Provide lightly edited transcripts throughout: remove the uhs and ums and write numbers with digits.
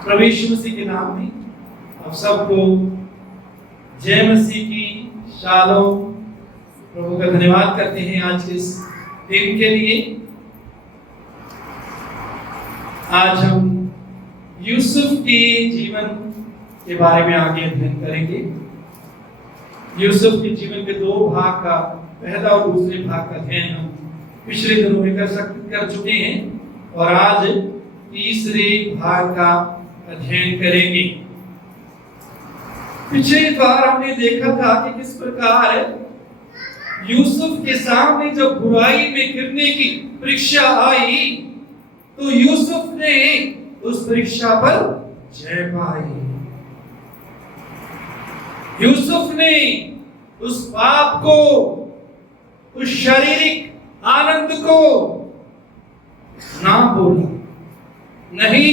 प्रभु यीशु मसीह के नाम में आप सबको जय मसीह की शालोम। प्रभु का धन्यवाद करते हैं आज के इस दिन के लिए। आज हम यूसुफ के जीवन के बारे में आगे अध्ययन करेंगे। यूसुफ के जीवन के दो भाग का पहला और दूसरे भाग का अध्ययन हम पिछले दिनों में कर चुके हैं और आज तीसरे भाग का अध्ययन करेंगे। पिछले बार हमने देखा था कि किस प्रकार यूसुफ के सामने जब बुराई में गिरने की परीक्षा आई तो यूसुफ ने उस परीक्षा पर जय पाई। यूसुफ ने उस पाप को, उस शारीरिक आनंद को ना बोला, नहीं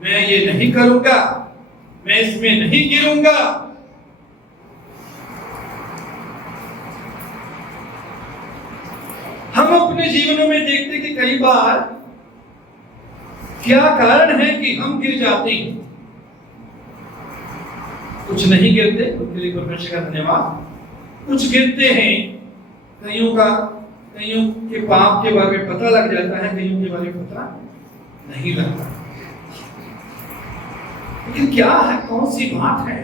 मैं ये नहीं करूंगा, मैं इसमें नहीं गिरूंगा। हम अपने जीवनों में देखते कि कई बार क्या कारण है कि हम गिर जाते हैं। कुछ नहीं गिरते, उसके लिए परमेश्वर का धन्यवाद। कुछ गिरते हैं, कईयों के पाप के बारे में पता लग जाता है, कईयों के बारे में पता नहीं लगता। लेकिन क्या है, कौन सी बात है,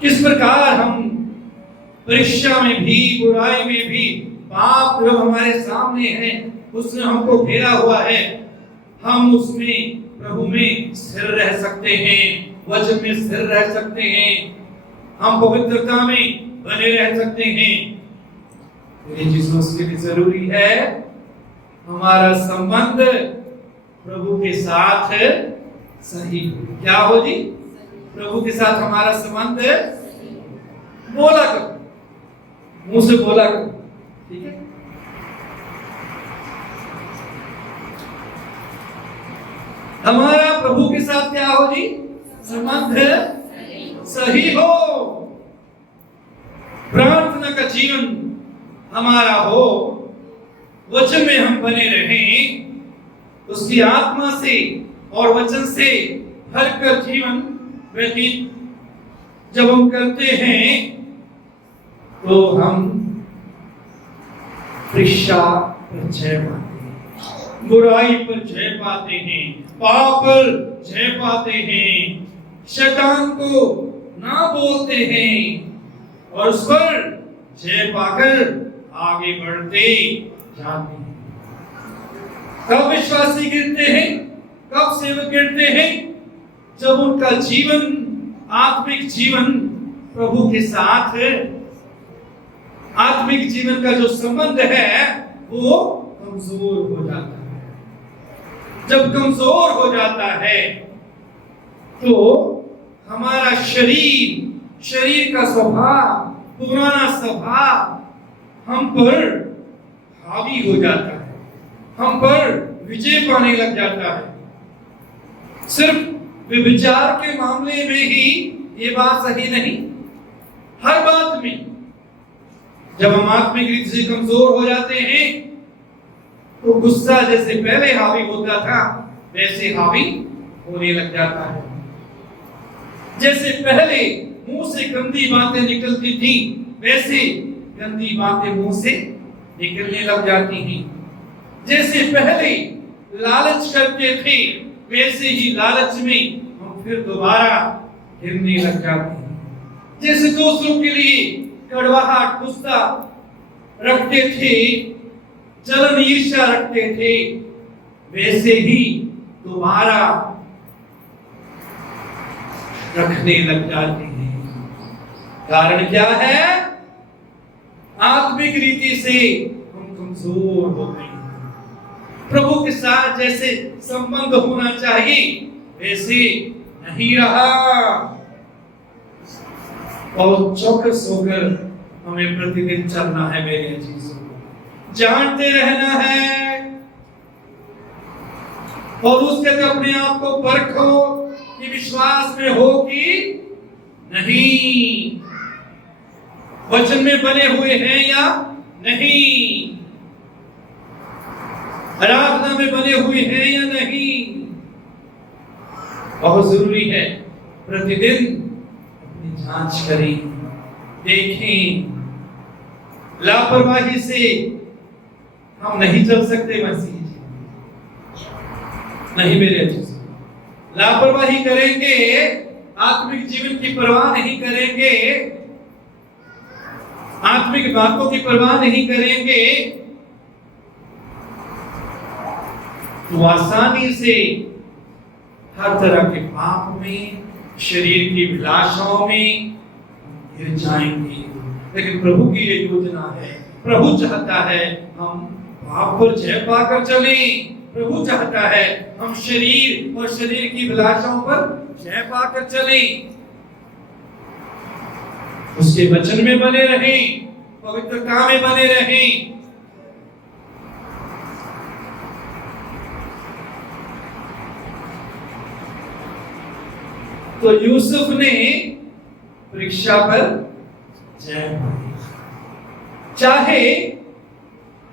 किस प्रकार हम परीक्षा में भी, बुराई में भी, पाप जो हमारे सामने है उसने हमको घेरा हुआ है, हम उसमें प्रभु में स्थिर रह सकते हैं, वचन में स्थिर रह सकते हैं, हम पवित्रता में बने रह सकते हैं। ये चीज उसके लिए जरूरी है हमारा संबंध प्रभु के साथ सही। क्या हो जी? प्रभु के साथ हमारा संबंध बोला करो, मुंह से बोला करो, ठीक है। हमारा प्रभु के साथ क्या हो जी? संबंध सही हो, प्रार्थना का जीवन हमारा हो, वचन में हम बने रहें, उसकी आत्मा से और वचन से भरकर जीवन व्यतीत जब हम करते हैं तो हम परीक्षा पर जय पाते हैं, बुराई पर जय पाते हैं, पाप पर जय पाते हैं, शैतान को ना बोलते हैं और उस पर जय पाकर आगे बढ़ते जाते हैं। कब विश्वासी गिरते हैं, कब सेवक गिरते हैं? जब उनका जीवन, आत्मिक जीवन प्रभु के साथ है, आत्मिक जीवन का जो संबंध है वो कमजोर हो जाता है। जब कमजोर हो जाता है तो हमारा शरीर का स्वभाव, पुराना स्वभाव हम पर हावी हो जाता है, हम पर विजय पाने लग जाता है। सिर्फ विचार के मामले में ही ये बात सही नहीं, हर बात में जब हम आत्मिक रीति से कमजोर हो जाते हैं तो गुस्सा जैसे पहले हावी होता था वैसे हावी होने लग जाता है। जैसे पहले मुंह से गंदी बातें निकलती थी वैसे गंदी बातें मुंह से निकलने लग जाती हैं। जैसे पहले लालच करते थे वैसे ही लालच में हम फिर दोबारा गिरने लग जाते हैं। जैसे दूसरों के लिए कड़वाहट, गुस्सा रखते थे, जलन, ईर्ष्या रखते थे, वैसे ही दोबारा रखने लग जाते हैं। कारण क्या है? आत्मिक रीति से हम कमजोर हो गए। प्रभु के साथ जैसे संबंध होना चाहिए वैसे नहीं रहा और चौकस होकर हमें प्रतिदिन चलना है। मेरे चीजों को जानते रहना है और उसके अपने आप को परखो कि विश्वास में हो कि नहीं, वचन में बने हुए हैं या नहीं, आराधना में बने हुए हैं या नहीं। बहुत जरूरी है प्रतिदिन अपनी जांच करें, देखें। लापरवाही से हम नहीं चल सकते मसीह जी, नहीं मेरे अच्छे से। लापरवाही करेंगे, आत्मिक जीवन की परवाह नहीं करेंगे, आत्मिक बातों की परवाह नहीं करेंगे, तो आसानी से हर तरह के पाप में, शरीर की अभिलाषाओं में गिर जाएंगे। लेकिन प्रभु की ये योजना है, प्रभु चाहता है हम पाप पर जय पाकर चलें। प्रभु चाहता है हम शरीर और शरीर की अभिलाषाओं पर जय पाकर चलें, उसके वचन में बने रहें, पवित्रता में बने रहें। तो यूसुफ ने परीक्षा पर जय पाई, चाहे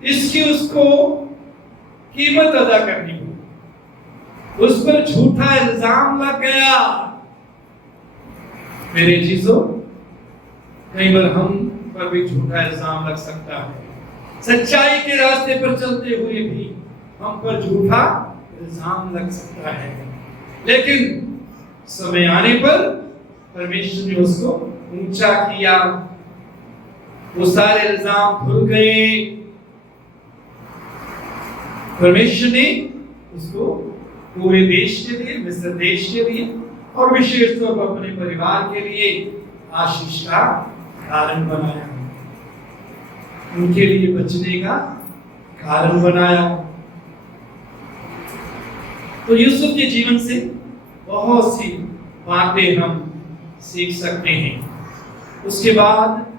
इसकी उसको कीमत अदा करनी हो। उस पर झूठा इल्जाम लग गया। मेरे चीजों, कई बार हम पर भी झूठा इल्जाम लग सकता है। सच्चाई के रास्ते पर चलते हुए भी हम पर झूठा इल्जाम लग सकता है, लेकिन समय आने पर परमेश्वर ने उसको ऊंचा किया। वो सारे इल्जाम धुल गए। परमेश्वर ने उसको पूरे देश के लिए, मिस्र देश के लिए और विशेष तौर पर अपने परिवार के लिए आशीष का कारण बनाया, उनके लिए बचने का कारण बनाया। तो यूसुफ के जीवन से बहुत सी बातें हम सीख सकते हैं। उसके बाद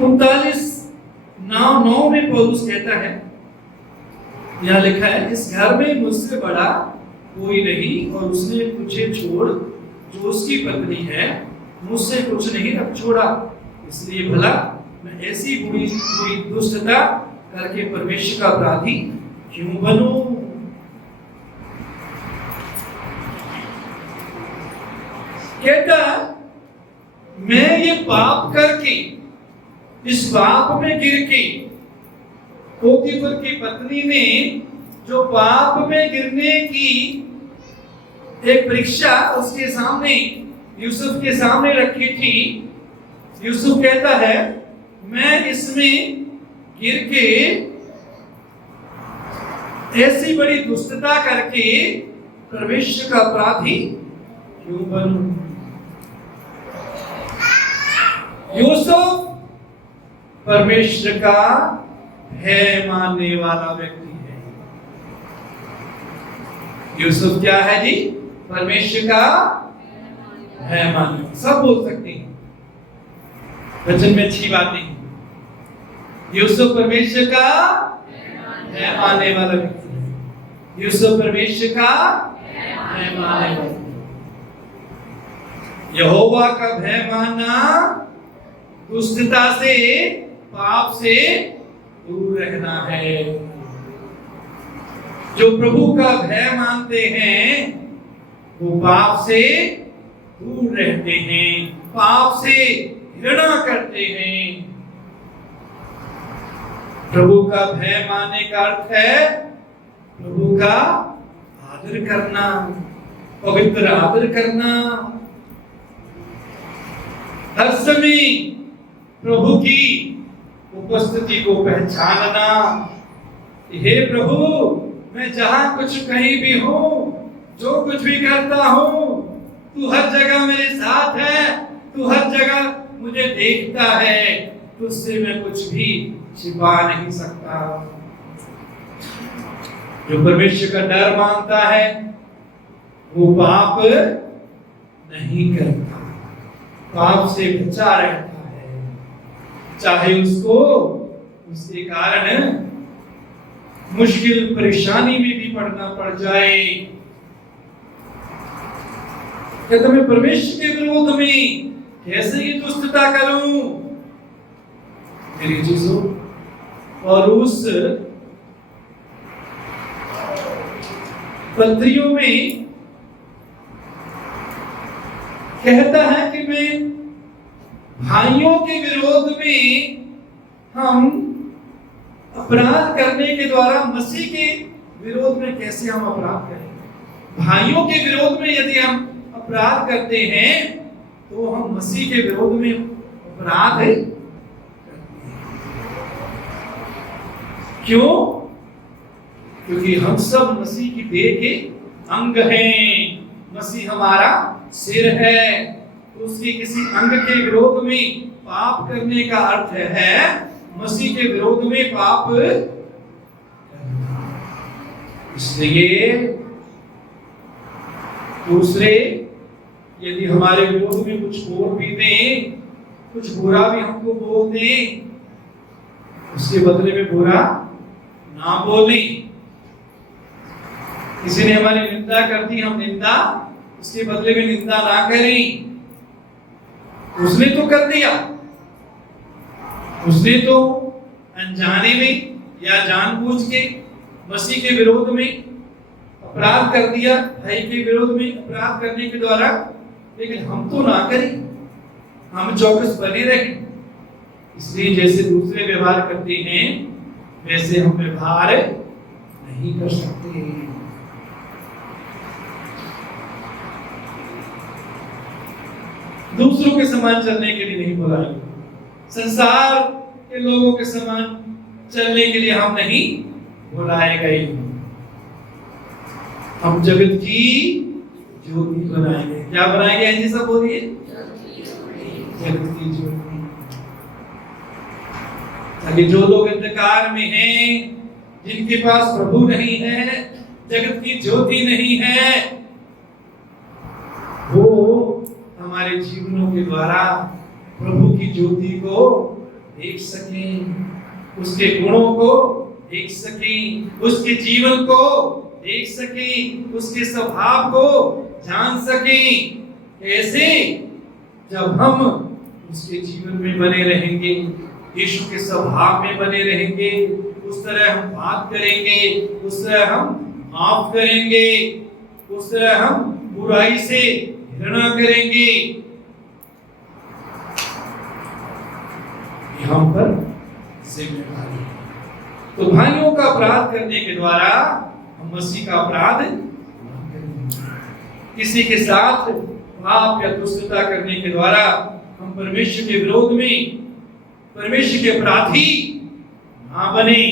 उनतालीस 9 में पौलुस कहता है, यहां लिखा है, इस घर में मुझसे बड़ा कोई नहीं और उसने मुझे छोड़ जो उसकी पत्नी है मुझसे कुछ नहीं रख छोड़ा। इसलिए भला मैं ऐसी बुरी दुष्टता करके परमेश्वर का अपराधी क्यों बनूं? कहता मैं ये पाप करके, इस पाप में गिर के, पोतीफर की पत्नी ने जो पाप में गिरने की एक परीक्षा उसके सामने, यूसुफ के सामने रखी थी। यूसुफ कहता है मैं इसमें गिर के ऐसी बड़ी दुष्टता करके परमेश्वर का अपराधी क्यों बनूं? यूसुफ परमेश्वर का भय मानने वाला व्यक्ति है। यूसुफ क्या है जी? परमेश्वर का भय मानने। सब बोल सकते हैं, वचन में अच्छी बातें। यूसुफ परमेश्वर का भय मानने वाला व्यक्ति है। यूसुफ परमेश्वर का भय मानने वाला। यहोवा का भय मानना दुष्टता से, पाप से दूर रहना है। जो प्रभु का भय मानते हैं वो पाप से दूर रहते हैं, पाप से घृणा करते हैं। प्रभु का भय मानने का अर्थ है प्रभु का आदर करना, पवित्र आदर करना, हर समय प्रभु की उपस्थिति को पहचानना। हे प्रभु, मैं जहां कुछ कहीं भी हूं, जो कुछ भी करता हूं, तू हर जगह मेरे साथ है, तू हर जगह मुझे देखता है, तुझसे मैं कुछ भी छिपा नहीं सकता। जो परमेश्वर का डर मानता है वो पाप नहीं करता, पाप से बचा रहता है, चाहे उसको उसके कारण मुश्किल परेशानी में भी पड़ना पड़ जाए। कहता मैं परमेश्वर के विरोध में कैसे ये दुष्टता करूं? मेरी चीजों, और उस पत्रियों में कहता है कि मैं भाइयों के विरोध में हम अपराध करने के द्वारा मसीह के विरोध में कैसे हम अपराध करें। भाइयों के विरोध में यदि हम अपराध करते हैं तो हम मसीह के विरोध में अपराध है। क्यों? क्योंकि हम सब मसीह की देह के अंग हैं। मसीह हमारा सिर है, तो उसके किसी अंग के विरोध में पाप करने का अर्थ है मसीह के विरोध में पाप। इसलिए दूसरे यदि हमारे विरोध में कुछ बोल भी दें, कुछ बुरा भी हमको बोल दें, उसके बदले में बुरा ना बोलें। किसी ने हमारी निंदा कर दी, हम निंदा उसके बदले में निंदा ना करें। उसने तो कर दिया, उसने तो अनजाने में या जानबूझ के मसीह के विरोध में अपराध कर दिया, भाई के विरोध में अपराध करने के द्वारा, लेकिन हम तो ना करें, हम चौकस बने रहें। इसलिए जैसे दूसरे व्यवहार करते हैं वैसे हम व्यवहार नहीं कर सकते। दूसरों के समान चलने के लिए नहीं बुलाए, संसार के लोगों के समान चलने के लिए हम नहीं बुलाए गए। हम जगत की ज्योति बनाएंगे। क्या बनाएंगे? जी सब बोलिए, जगत की ज्योति। ताकि जो लोग अंधकार में हैं, जिनके पास प्रभु नहीं है, जगत की ज्योति नहीं है, वो हमारे जीवनों के द्वारा प्रभु की ज्योति को देख सकें, उसके गुणों को देख सकें, उसके जीवन को देख सकें, उसके स्वभाव को जान सकें। कैसे? जब हम उसके जीवन में बने रहेंगे, यीशु के स्वभाव में बने रहेंगे, उस तरह हम बात करेंगे, उस तरह हम माफ करेंगे, उस तरह हम बुराई से घृणा करेंगे। हम पर जिम्मेदारी है। तो भाइयों का अपराध करने के द्वारा हम मसीह का अपराध नहीं करेंगे। किसी के साथ पाप या दुष्टता करने के द्वारा हम परमेश्वर के विरोध में परमेश्वर के अपराधी ना बने।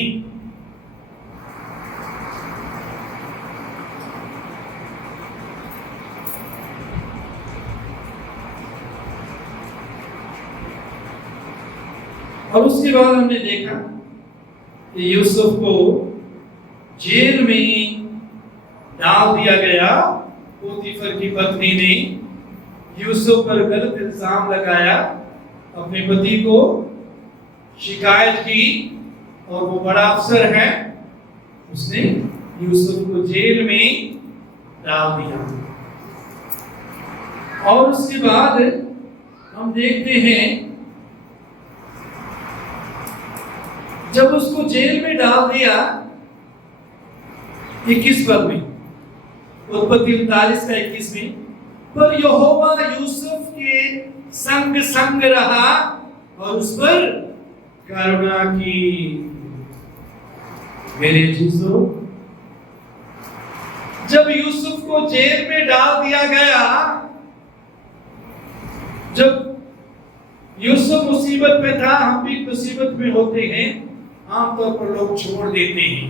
और उसके बाद हमने देखा कि यूसुफ को जेल में डाल दिया गया। पोतीफर की पत्नी ने यूसुफ पर गलत इल्जाम लगाया, अपने पति को शिकायत की, और वो बड़ा अफसर है, उसने यूसुफ को जेल में डाल दिया। और उसके बाद हम देखते हैं जब उसको जेल में डाल दिया, 21 पद में, उत्पत्ति 39 का 21 में, पर यहोवा यूसुफ के संग संग रहा और उस पर करुणा की। मेरे चीजों, जब यूसुफ को जेल में डाल दिया गया, जब यूसुफ मुसीबत में था, हम भी मुसीबत में होते हैं, आमतौर पर लोग छोड़ देते हैं।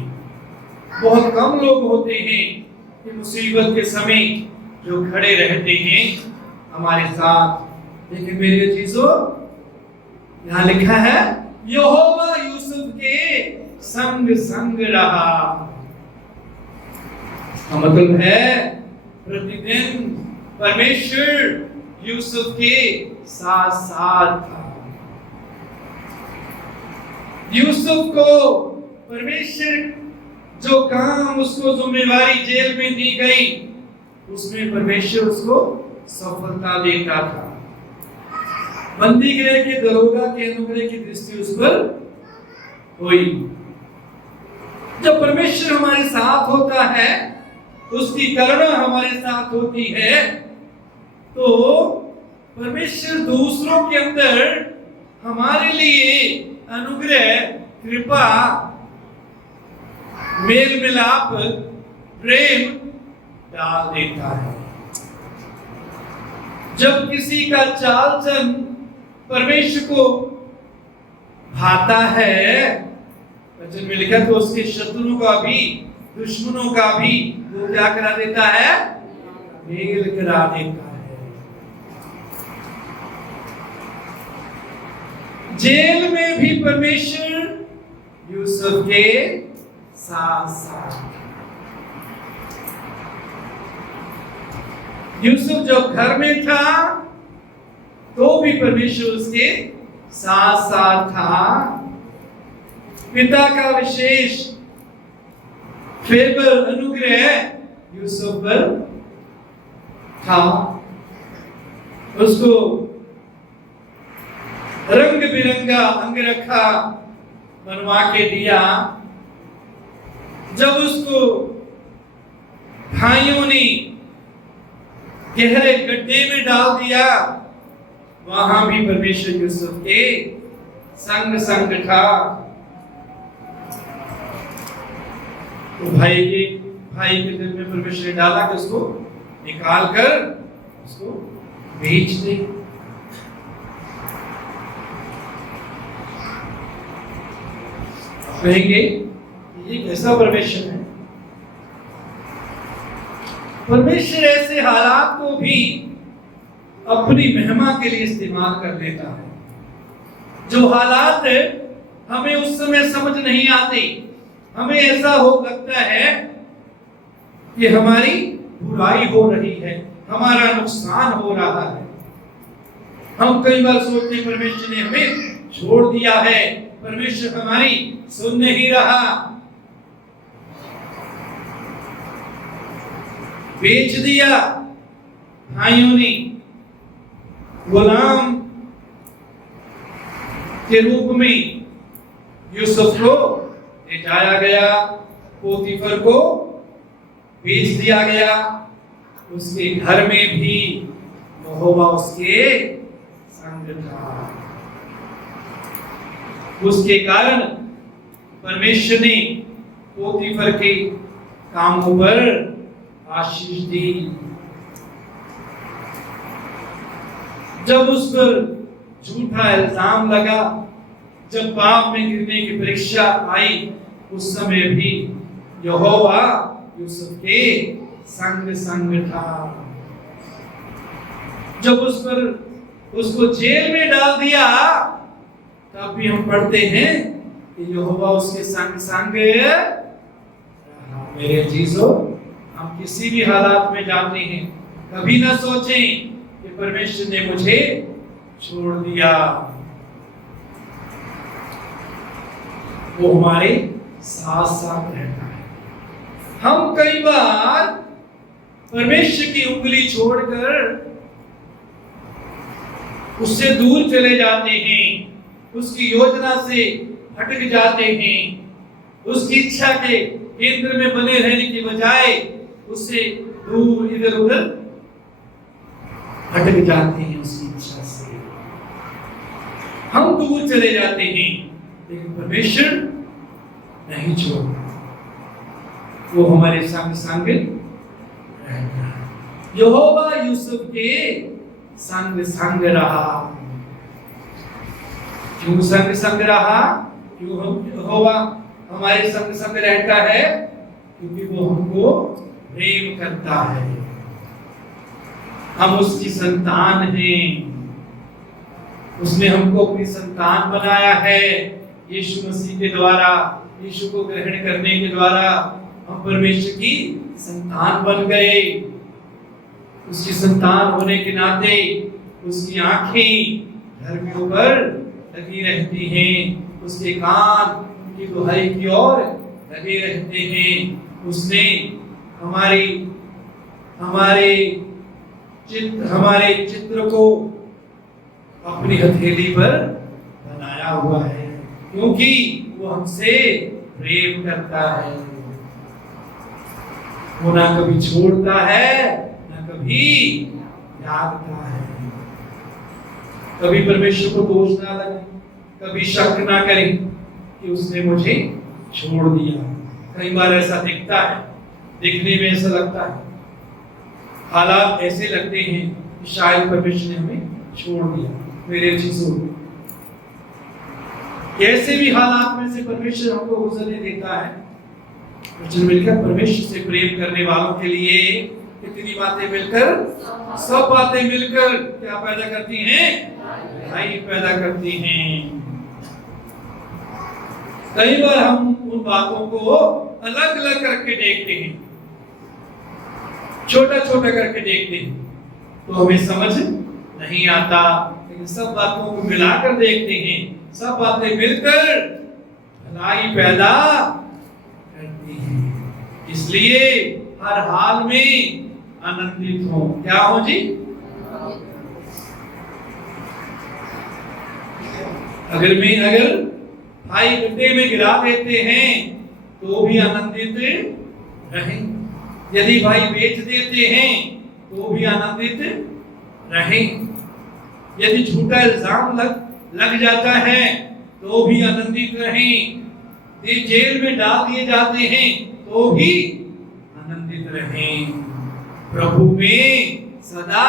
बहुत कम लोग होते हैं कि मुसीबत के समय जो खड़े रहते हैं हमारे साथ। लेकिन मेरे चीजों, यहाँ लिखा है यहोवा यूसुफ के संग संग रहा। इसका मतलब है प्रतिदिन परमेश्वर यूसुफ के साथ साथ था। यूसुफ को परमेश्वर जो काम, उसको जिम्मेवारी जेल में दी गई, उसमें परमेश्वर उसको सफलता देता था। बंदी गृह के दरोगा के अनुग्रह की दृष्टि उस पर हुई। जब परमेश्वर हमारे साथ होता है, उसकी करुणा हमारे साथ होती है, तो परमेश्वर दूसरों के अंदर हमारे लिए अनुग्रह, कृपा, मेल मिलाप, प्रेम डाल देता है। जब किसी का चाल चलन परमेश्वर को भाता है, वचन में लिखा, तो उसके शत्रुओं का भी, दुश्मनों का भी वो क्या करा देता है? मेल करा देता है। जेल में भी परमेश्वर यूसुफ के साथ साथ। यूसुफ जब घर में था तो भी परमेश्वर उसके साथ साथ था। पिता का विशेष फेवर, अनुग्रह यूसुफ पर था। उसको रंग बिरंगा अंगरखा बनवा के दिया। जब उसको भाइयों ने गहरे गड्ढे में डाल दिया, वहां भी परमेश्वर यूसुफ के संग संग था। तो भाई के दिल में परमेश्वर ने डाला कि उसको निकाल कर उसको बेच दे। कहेंगे ये कैसा परमेश्वर है? परमेश्वर ऐसे हालात को भी अपनी महिमा के लिए इस्तेमाल कर लेता है। जो हालात हमें उस समय समझ नहीं आते, हमें ऐसा हो लगता है कि हमारी बुराई हो रही है, हमारा नुकसान हो रहा है। हम कई बार सोचते परमेश्वर ने हमें छोड़ दिया है, परमेश्वर हमारी सुन नहीं रहा, बेच दिया। भाइयों ने गुलाम के रूप में यूसुफ को ले जाया गया, पोतीफर को बेच दिया गया। उसके घर में भी यहोवा उसके संग था। उसके कारण परमेश्वर ने पोतीफर के कामों पर आशीष दी। जब उस पर झूठा इल्जाम लगा, जब पाप में गिरने की परीक्षा आई, उस समय भी यहोवा यूसुफ के संग संग था। जब उसको जेल में डाल दिया, तब भी हम पढ़ते हैं कि यहोवा उसके संग संग। मेरे अजीजों, हम किसी भी हालात में जाते हैं, कभी ना सोचें कि परमेश्वर ने मुझे छोड़ दिया। वो हमारे साथ साथ रहता है। हम कई बार परमेश्वर की उंगली छोड़कर उससे दूर चले जाते हैं, उसकी योजना से भटक जाते हैं, उसकी इच्छा के केंद्र में बने रहने की बजाय उससे दूर इधर उधर भटक जाते हैं। उसकी इच्छा से हम दूर चले जाते हैं, लेकिन परमेश्वर नहीं छोड़ता, वो हमारे संग संग रहता है। यहोवा यूसुफ के संग संग रहा। क्यों संग संग रहा? क्यों यहोवा हमारे संग संग रहता है? क्योंकि वो हमको प्रेम करता है, हम उसकी संतान हैं। उसने हमको अपनी संतान बनाया है। यीशु मसीह के द्वारा, यीशु को ग्रहण करने के द्वारा हम परमेश्वर की संतान बन गए। उसकी संतान होने के नाते उसकी आंखें धर्मियों पर लगी रहती हैं, उसके कान उनकी दुहाई की ओर लगे रहते हैं। उसने हमारे चित्र को अपनी हथेली पर बनाया हुआ है, क्योंकि वो हमसे प्रेम करता है। वो ना कभी छोड़ता है ना कभी त्यागता है। कभी परमेश्वर को दोष ना लगे, कभी शक ना करें कि उसने मुझे छोड़ दिया। कई बार ऐसा दिखता है, दिखने में ऐसा लगता है, हालात ऐसे लगते हैं कि शायद परमेश्वर ने हमें छोड़ दिया। मेरे चीजों कैसे भी हालात में से परमेश्वर हमको गुजरने देता है। वचन मिलकर परमेश्वर से प्रेम करने वालों के लिए कितनी बातें मिलकर, सब बातें मिलकर क्या पैदा करती हैं? भलाई पैदा करती हैं। कई बार हम उन बातों को अलग अलग करके देखते हैं, छोटा छोटा करके देखते हैं, तो हमें समझ नहीं आता। लेकिन सब बातों को मिलाकर देखते हैं, सब बातें मिलकर भलाई पैदा करती हैं। इसलिए हर हाल में आनंदित हो। क्या हो जी? अगर भाई गड्ढे में गिरा देते हैं तो भी आनंदित रहें। यदि भाई बेच देते हैं तो भी आनंदित रहें। यदि झूठा इल्जाम लग जाता है तो भी आनंदित रहें। यदि जेल में डाल दिए जाते हैं तो भी आनंदित रहें। प्रभु में सदा।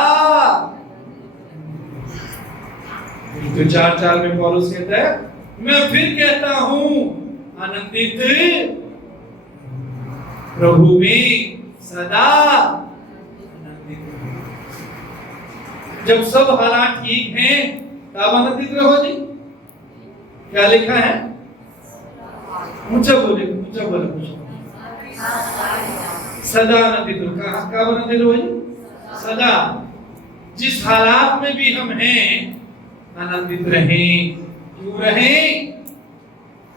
तो 4:4 में पौलुस कहता है, मैं फिर कहता हूं आनंदित प्रभु में सदा आनंदित। जब सब हालात ठीक हैं तब आनंदित रहो जी। क्या लिखा है? ऊंचा बोले सदा आनंदित रहो। कब आनंदित रहो जी? सदा। जिस हालात में भी हम हैं आनंदित रहें। क्यों रहें?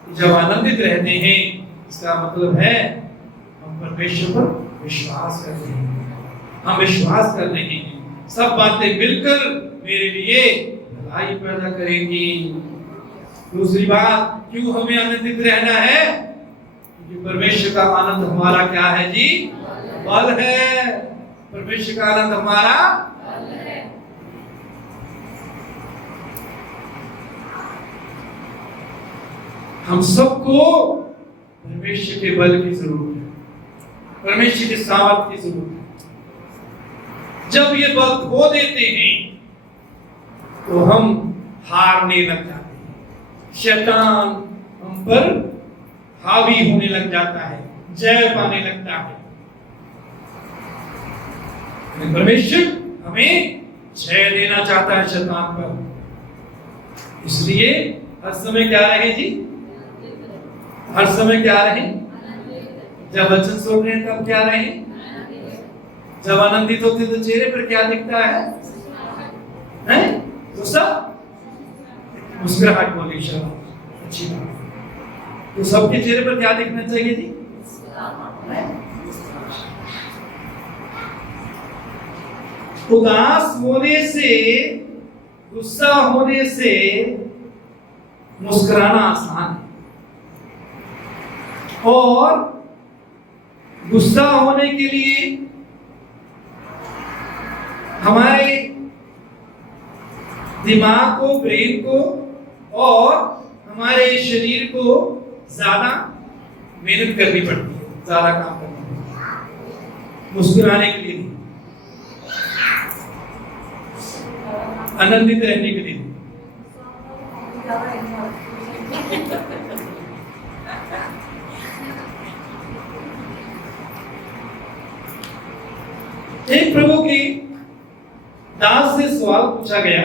जब आनंदित रहते हैं इसका मतलब है हम परमेश्वर पर विश्वास कर रहे हैं। हम विश्वास कर रहे हैं सब बातें मिलकर मेरे लिए भलाई पैदा करेंगी। दूसरी बात, क्यों हमें आनंदित रहना है? क्योंकि परमेश्वर का आनंद हमारा क्या है जी? बल है। परमेश्वर का आनंद हमारा बल है। हम सबको परमेश्वर के बल की जरूरत है, परमेश्वर के सामर्थ्य की जरूरत है। जब ये बल खो देते हैं तो हम हारने लग जाते हैं। शैतान हम पर हावी होने लग जाता है, जय पाने लगता है। परमेश्वर हमें जय देना चाहता है शैतान पर। इसलिए हर समय क्या रहे जी? हर समय क्या रहे? जब वचन सुन रहे हैं तब क्या रहे? जब आनंदित होते तो चेहरे पर क्या दिखता है? गुस्सा, मुस्कुराहट बोली शाबाश, अच्छी बात। तो सबके चेहरे पर क्या दिखना चाहिए जी? उदास होने से, गुस्सा होने से मुस्कुराना आसान है, और गुस्सा होने के लिए हमारे दिमाग को, ब्रेन को और हमारे शरीर को ज्यादा मेहनत करनी पड़ती है, ज्यादा काम करना पड़ता है मुस्कुराने के लिए, आनंदित रहने के लिए। एक प्रभु की दास से सवाल पूछा गया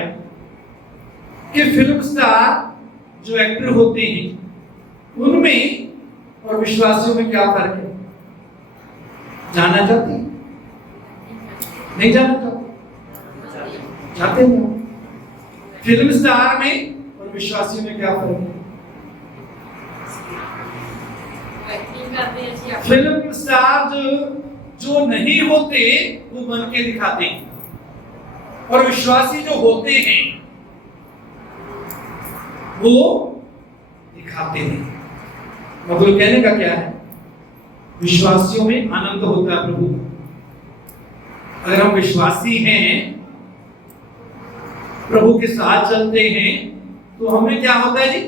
कि फिल्म स्टार जो एक्टर होते हैं उनमें और विश्वासियों में क्या फर्क है? जानना चाहते हैं? नहीं जानना चाहते? चाहते हैं? फिल्म स्टार में और विश्वासियों में क्या फर्क है? फिल्म स्टार जो नहीं होते वो बन के दिखाते हैं, और विश्वासी जो होते हैं वो दिखाते हैं। मतलब कहने का क्या है, विश्वासियों में आनंद होता है प्रभु। अगर हम विश्वासी हैं, प्रभु के साथ चलते हैं, तो हमें क्या होता है जी?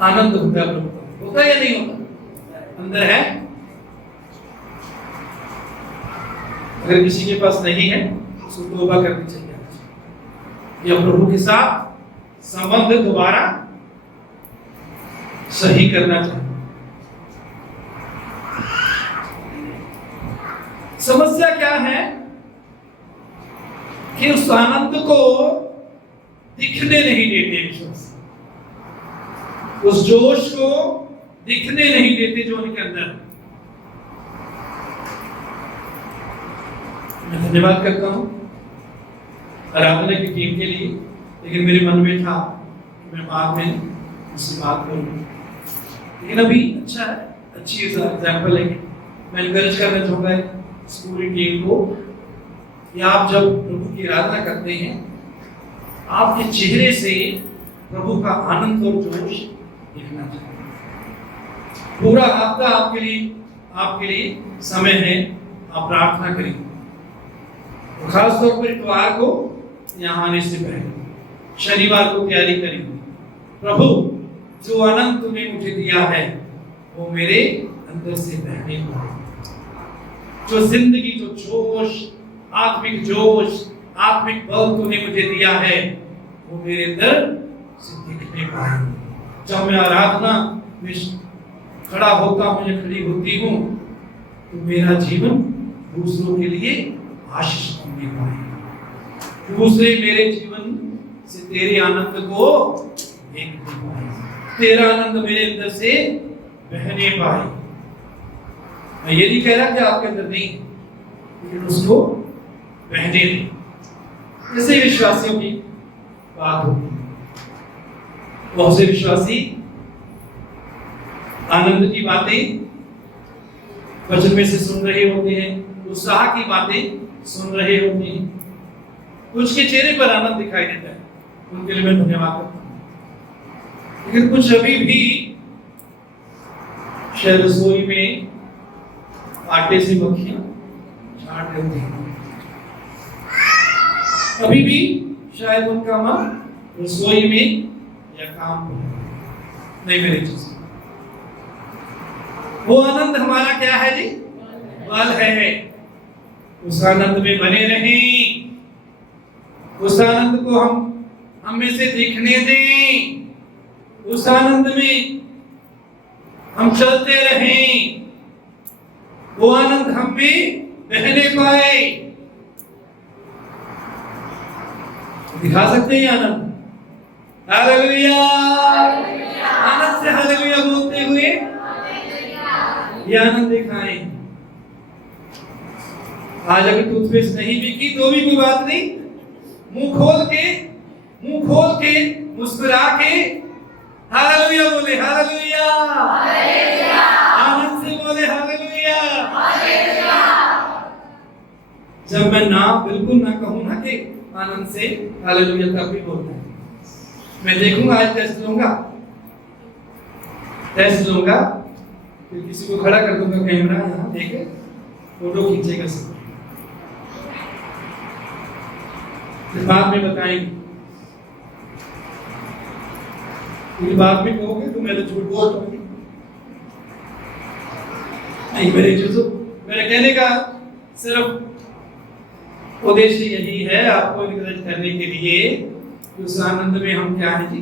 आनंद होता है प्रभु का। होता है या नहीं होता? अंदर है। अगर किसी के पास नहीं है, उसको तौबा करनी चाहिए या प्रभु के साथ संबंध दोबारा सही करना चाहिए। समस्या क्या है कि उस आनंद को दिखने नहीं देते विश्वास, उस जोश को दिखने नहीं देते जो उनके अंदर। मैं धन्यवाद करता हूं आराधना की टीम के लिए, लेकिन मेरे मन में था कि मैं बाद में इससे बात करूं, लेकिन अभी अच्छा है, अच्छी एग्जाम्पल है। मैं एनकरेज करना चाहूंगा इस पूरी टीम को कि आप जब प्रभु की आराधना करते हैं, आपके चेहरे से प्रभु का आनंद और जोश दिखना चाहिए। पूरा हफ्ता आपके लिए समय है, आप प्रार्थना करें, और खास तौर पर इतवार को यहाँ आने से पहले शनिवार को तैयारी करें। प्रभु, जो आनंद तूने मुझे दिया है वो मेरे अंदर से बहने पाए, जो जिंदगी, जो जोश, आत्मिक जोश, आत्मिक बल तूने मुझे दिया है वो मेरे अंदर से दिखने पाए। जब मैं आराधना में खड़ा होता हूँ या खड़ी होती हूँ, तो मेरा जीवन दूसरों के लिए आशीष बनने पाए, दूसरे मेरे जीवन से तेरे आनंद को देखने पाए, तेरा आनंद मेरे अंदर से बहने पाए। मैं ये नहीं कह रहा कि आपके अंदर नहीं, लेकिन उसको बहने दें। ऐसे विश्वासियों की बात होती है। बहुत से विश्वासी आनंद की बातें वचन में से सुन रहे होते हैं, उत्साह की बातें सुन रहे होते हैं, कुछ के चेहरे पर आनंद दिखाई देता है, उनके लिए मैं धन्यवाद करता हूं। लेकिन कुछ अभी भी शायद रसोई में आटे से मक्खियां झाड़ रही हैं, अभी भी शायद उनका मन रसोई में या काम नहीं। मेरे चीज वो आनंद हमारा क्या है जी? बल है। उस आनंद में बने रहें, उस आनंद को हम में से दिखने दें, उस आनंद में हम चलते रहें, वो आनंद हम में बहने पाए। दिखा सकते हैं आनंद? हालेलुया! आनंद से हालेलुया बोलते हुए ये आनंद दिखाएं। आज अगर टूथपेस्ट नहीं बिकी तो भी कोई बात नहीं, मुंह खोल के मुस्कुरा के हालेलुया बोले, हालेलुया, आनंद से बोले हालेलुया। जब मैं ना बिल्कुल ना कहूं ना कि आनंद से हालेलुया, तब भी बोलना है। मैं देखूंगा, आज टेस्ट लूंगा, फिर किसी को खड़ा कर दूंगा, कैमरा यहाँ देखे फोटो खींचेगा सब, फिर बाद में बताएंगे। बाद में कहोगे तो मैं तो झूठ बोल रहा हूँ। नहीं, मेरे कहने का सिर्फ उद्देश्य यही है, आपको एनकरेज करने के लिए उस आनंद में हम क्या है जी?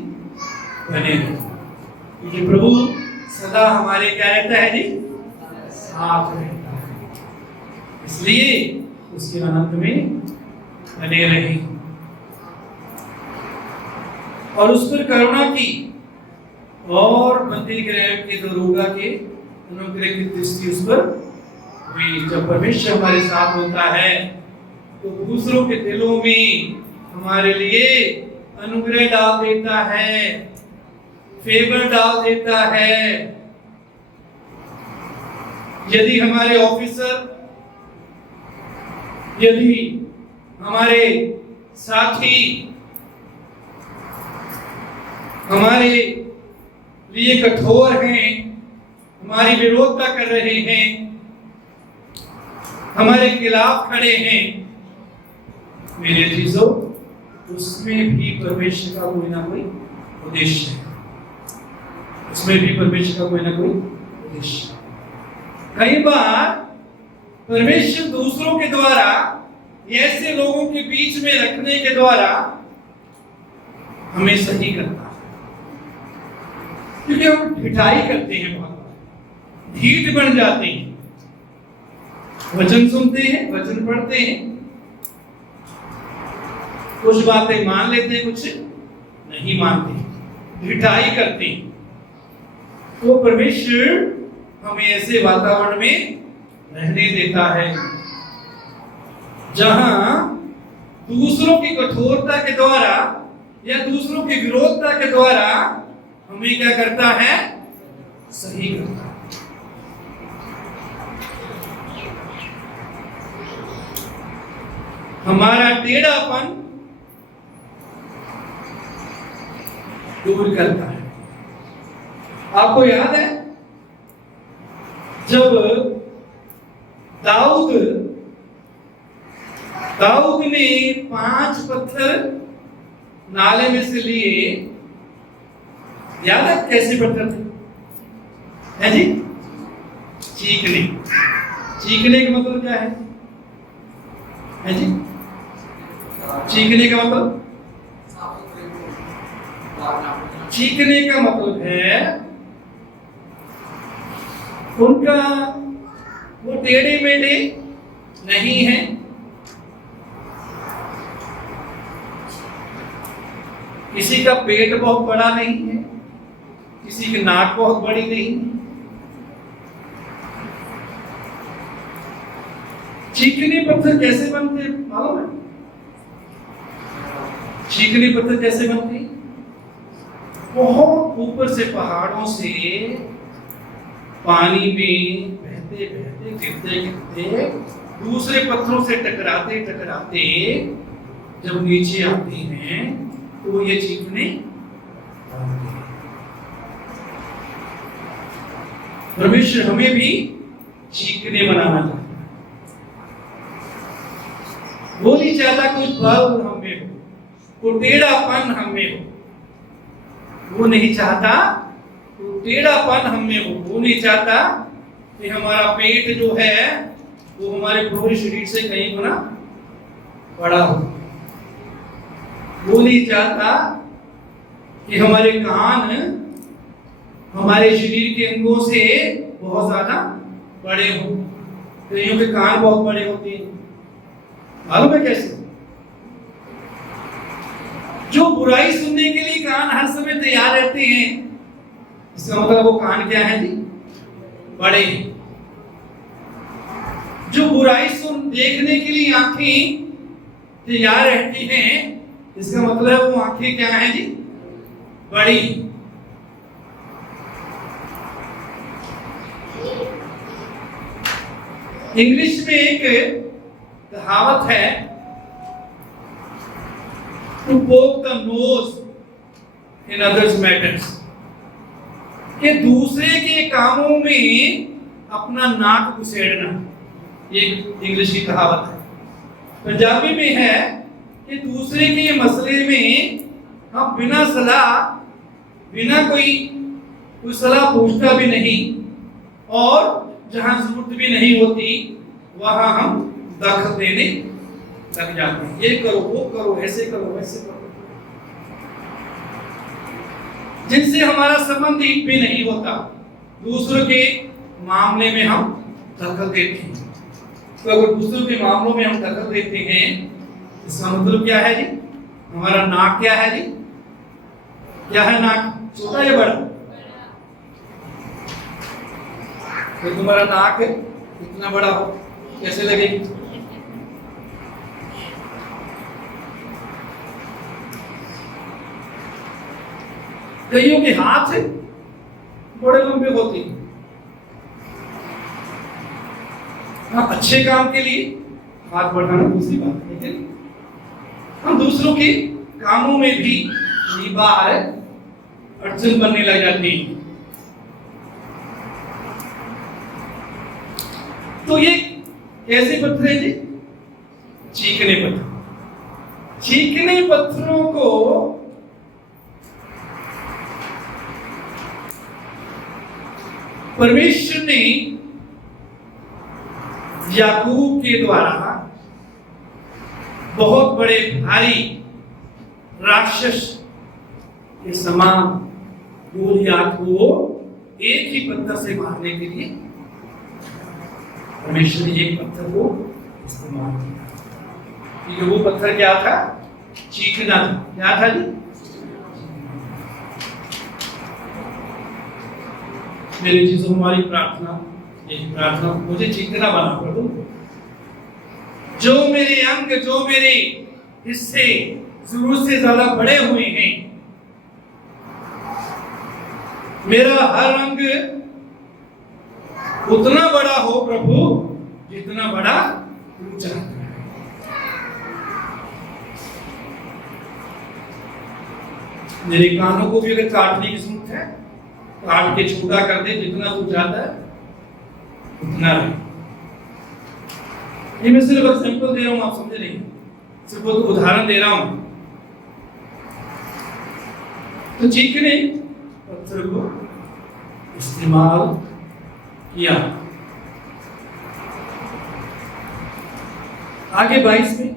बने रहें, क्योंकि प्रभु सदा हमारे क्या रहता है जी? साथ रहता है, इसलिए उसके आनंद में बने रहें। और उस पर करुणा की और बंदी गृह के दरोगा के अनुग्रह की दृष्टि उस पर हुई। जब परमेश्वर हमारे साथ होता है तो दूसरों के दिलों में हमारे लिए अनुग्रह डाल देता है, फेवर डाल देता है। यदि हमारे ऑफिसर, यदि हमारे साथी, हमारे लिए कठोर हैं, हमारी विरोधता कर रहे हैं, हमारे खिलाफ खड़े हैं, मेरे अजीजों, उसमें भी परमेश्वर का कोई ना कोई उद्देश्य है। उसमें भी परमेश्वर का कोई ना कोई उद्देश्य। कई बार परमेश्वर दूसरों के द्वारा, ऐसे लोगों के बीच में रखने के द्वारा हमें सही करता है, क्योंकि हम ढिठाई करते हैं, बहुत ढीठ बन जाते हैं, वचन सुनते हैं, वचन पढ़ते हैं, कुछ बातें मान लेते हैं, कुछ नहीं मानते, ढिठाई करते हैं। तो परमेश्वर हमें ऐसे वातावरण में रहने देता है जहां दूसरों की कठोरता के द्वारा या दूसरों की विरोधता के द्वारा हमें क्या करता है? सही करता है। हमारा टेढ़ापन दूर करता है। आपको याद है जब दाऊद ने 5 पत्थर नाले में से लिए, याद है कैसे पत्थर थे? है जी? चीखने का मतलब क्या है जी? चीखने का मतलब, चीखने का मतलब है उनका वो टेढ़े मेढ़े नहीं है, किसी का पेट बहुत बड़ा नहीं है, किसी की नाक बहुत बड़ी नहीं है। चीकने पत्थर कैसे बनते मालूम है? चीकने पत्थर कैसे बनते? बहुत ऊपर से पहाड़ों से पानी में बहते बहते गिरते गिरते दूसरे पत्थरों से टकराते टकराते जब नीचे आते हैं तो ये चीकने परमेश्वर हमें भी चीकने बनाना चाहता है। वो नहीं चाहता कोई बल हमें हो, कोई टेढ़ापन हमें हो, वो नहीं चाहता तो टेढ़ापन हमें हो, वो नहीं चाहता कि हमारा पेट जो है वो हमारे पूरे शरीर से कहीं गुना बड़ा हो, वो नहीं चाहता कि हमारे कान हमारे शरीर के अंगों से बहुत ज्यादा बड़े हो। कईयों के कान बहुत बड़े होते हैं, मालूम है कैसे? जो बुराई सुनने के लिए कान हर समय तैयार रहते हैं, इसका मतलब वो कान क्या है जी? बड़े। जो बुराई सुन देखने के लिए आंखें तैयार रहती हैं, इसका मतलब वो आंखें क्या है जी? बड़ी। इंग्लिश में एक कहावत है, to poke the nose in others matters, कि दूसरे के कामों में अपना नाक घुसेड़ना, ये इंग्लिश की कहावत है। पंजाबी में है कि दूसरे के मसले में हम बिना सलाह, बिना कोई सलाह पूछता भी नहीं, और जहां जरूरत भी नहीं होती वहां हम दखल देने लग जाते हैं। ये करो, वो करो, ऐसे करो, वैसे करो, जिनसे हमारा संबंध एक भी नहीं होता, दूसरों के मामले में हम दखल देते हैं। तो अगर दूसरों के मामलों में हम दखल देते हैं, इसका मतलब क्या है जी? हमारा नाक क्या है जी? क्या है नाक? छोटा या बड़ा? तो तुम्हारा नाक इतना बड़ा हो कैसे लगेगी? कईयों के हाथ बड़े लंबे होते हैं, हाँ अच्छे काम के लिए हाथ बढ़ाना दूसरी बात है, लेकिन हम दूसरों के कामों में भी कई बार अड़चन बनने लग जाती है। तो ये कैसे पत्थर है जी? चीकने पत्थर। चीकने पत्थरों को परमेश्वर ने याकूब के द्वारा बहुत बड़े भारी राक्षस के समान गोलियत को एक ही पत्थर से मारने के लिए परमेश्वर ने एक पत्थर को इस्तेमाल किया। ये वो पत्थर क्या था? चीखना था। क्या था जी? मेरे चीजों हमारी प्रार्थना, यही प्रार्थना, मुझे चीखना बना प्रभु। जो मेरे अंग, जो मेरे हिस्से जरूरत से ज्यादा बड़े हुए हैं, मेरा हर अंग उतना बड़ा हो प्रभु जितना बड़ा तू चाहता है। मेरे कानों को भी अगर काटने की जरूरत है, काट के छोटा कर दे, जितना तू चाहता है उतना रहे। ये मैं सिर्फ एग्जांपल दे रहा हूं, आप समझे नहीं, सिर्फ एक उदाहरण दे रहा हूं। तो चीकने पत्थर को इस्तेमाल किया। आगे 22 में,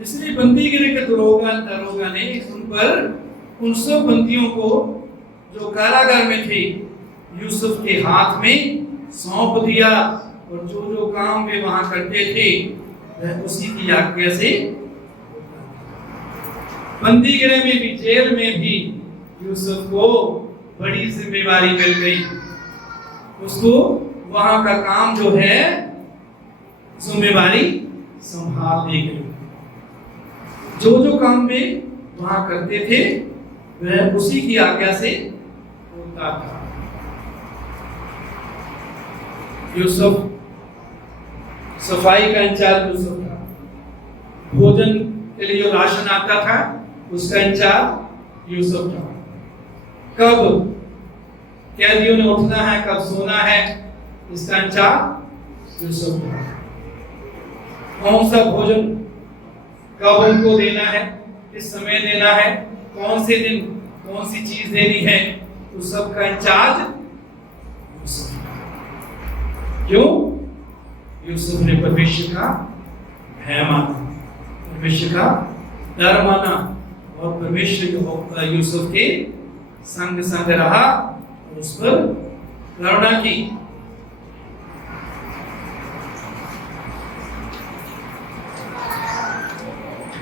इसलिए बंदी गिरे के दरोगा ने उन पर उन सब बंदियों को जो कारागार में थे यूसुफ के हाथ में सौंप दिया, और जो जो काम वे वहां करते थे वह उसी की आज्ञा से। बंदी गृह में भी, जेल में भी यूसुफ को बड़ी जिम्मेवारी मिल गई। उसको वहां का काम जो है जिम्मेवारी संभालने के लिए, जो जो काम वे वहां करते थे वह उसी की आज्ञा से होता था। यूसुफ सफाई का इंचार्ज यूसुफ था। भोजन के लिए जो राशन आता था उसका इंचार्ज यूसुफ था। कब कैदियों ने उठना है, कब सोना है, इसका इंचार्ज यूसुफ था। कौन सा भोजन कब उनको देना है, किस समय देना है, कौन से दिन कौन सी चीज देनी है, तो सबका इंचार्ज यूसुफ। क्यों? यूसुफ ने परमेश्वर का भय माना, परमेश्वर का डर माना, और परमेश्वर यूसुफ के संग संग रहा और उस पर करुणा की।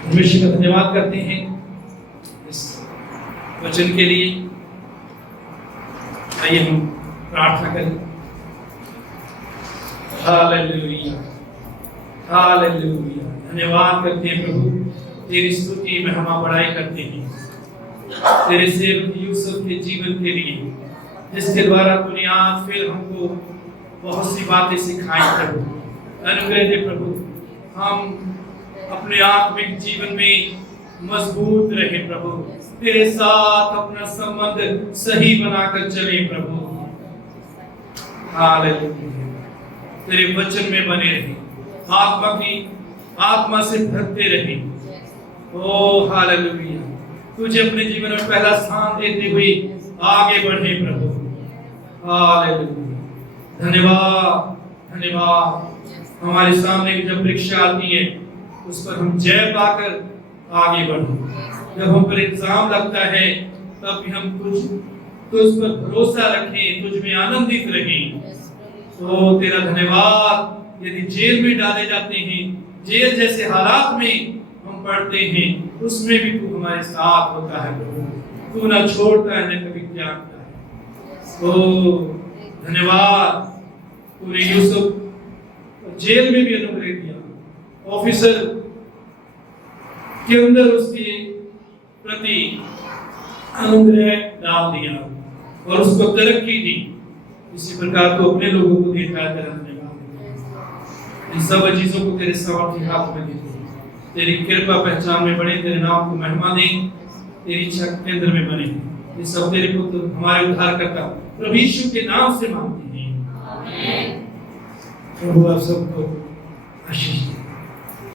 परमेश्वर का धन्यवाद करते हैं इस वचन के लिए। आइए हम प्रार्थना करें। Hallelujah, hallelujah. धन्यवाद करते हैं प्रभु, तेरी स्तुति में हम बड़ाई करते हैं तेरे सेवक यूसुफ के जीवन के लिए, जिसके द्वारा तूने आज फिर हमको बहुत सी बातें सिखाई प्रभु। अनुग्रह दे प्रभु, हम अपने आत्मिक जीवन में मजबूत रहे प्रभु, तेरे साथ अपना संबंध सही बनाकर चले प्रभु। हालेलुया, तेरे वचन में बने रहे, आत्मा से भरते रहे। ओ हालेलुया, तुझे अपने जीवन में पहला स्थान देते हुए आगे बढ़े प्रभु। हालेलुया, धन्यवाद, धन्यवाद। हमारे सामने जब परीक्षा आती है उस पर हम जय पाकर आगे बढ़े। जब हम पर एग्जाम लगता है तब भी हम तुझ पर भरोसा रखें, तुझ में आनंदित रहें। तो तेरा धन्यवाद। यदि जेल में डाले जाते हैं, जेल जैसे हालात में हम पढ़ते हैं, उसमें भी तू हमारे साथ होता है प्रभु। तू ना छोड़ता है न कभी त्यागता है। ओ धन्यवाद, तूने यूसुफ जेल में भी अनुग्रह दिया, ऑफिसर के अंदर उसके प्रति अनुग्रह डाल दिया और उसको तरक्की दी। इसी प्रकार तो अपने लोगों को देता है। तेरा धन्यवाद। इन सब चीजों को तेरे सामर्थ्य हाथ में देते हैं। तेरी कृपा पहचान में बने, तेरे नाम को महिमा दें, तेरी इच्छा केंद्र में बने। ये सब तेरे पुत्र हमारे उद्धारकर्ता प्रभु यीशु के नाम से मांगते हैं, आमीन। प्रभु आप सबको